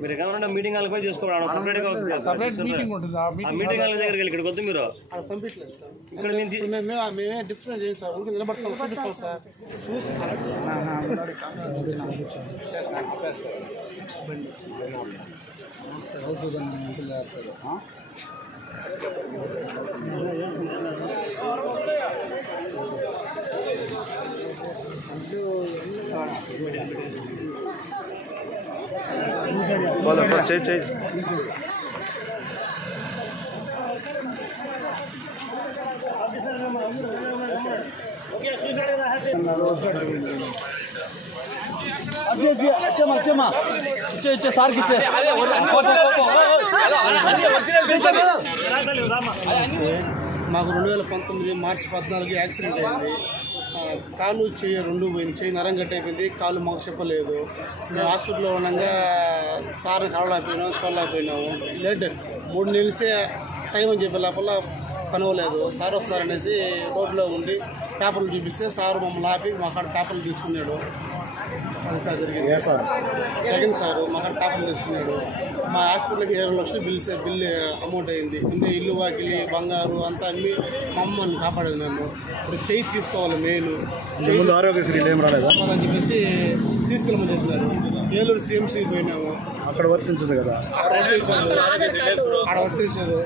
మీరు కావాలంటే మీటింగ్ హాల్కి పోయి చేసుకోవాలి. సపరేట్ మీటింగ్ ఉంటుంది. ఆ మీటింగ్ హాల్ దగ్గరికి వెళ్ళి ఇక్కడికి వద్దు. మీరు ఇక్కడ మేమే డిఫరెంట్ చేయం సార్. ఊరికి నిలబడతాం చూపిస్తాం సార్. చూసి మాకు 2019 మార్చి 14 యాక్సిడెంట్ అయింది. కాలు చెయ్యి రెండు పోయింది. చెయ్యి నరం కట్టయిపోయింది. కాలు మాకు చెప్పలేదు. మేము హాస్పిటల్లో ఉండగా సార్ని కలవలేకపోయినాము, చూడలేకపోయినాము. లేట్ 3 నెలసే టైం అని చెప్పే లోపల కనవలేదు. సార్ వస్తున్నారనేసి రోడ్లో ఉండి పేపర్లు చూపిస్తే సార్ మమ్మల్ని ఆపి మా కాడ పేపర్లు తీసుకున్నాడు. అది సార్ జరిగింది. సార్ జగన్ సారు మా కాడ పేపర్లు తీసుకున్నాడు. మా హాస్పిటల్కి 20 లక్షలు బిల్లు అమౌంట్ అయింది. అంటే ఇల్లు వాకిలి బంగారు అంతా అమ్మి మా అమ్మని కాపాడేది. నన్ను ఇప్పుడు చెయ్యి తీసుకోవాలి. మెయిన్ ఆరోగ్యశ్రీ ఏం రాలేదు అని చెప్పేసి తీసుకెళ్ళమని చెప్పినారు. ఏలూరు సిఎంసీ పోయినాము. అక్కడ వర్తించదు కదా. ఆడ వర్తించదు.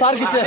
సార్కి ఇచ్చే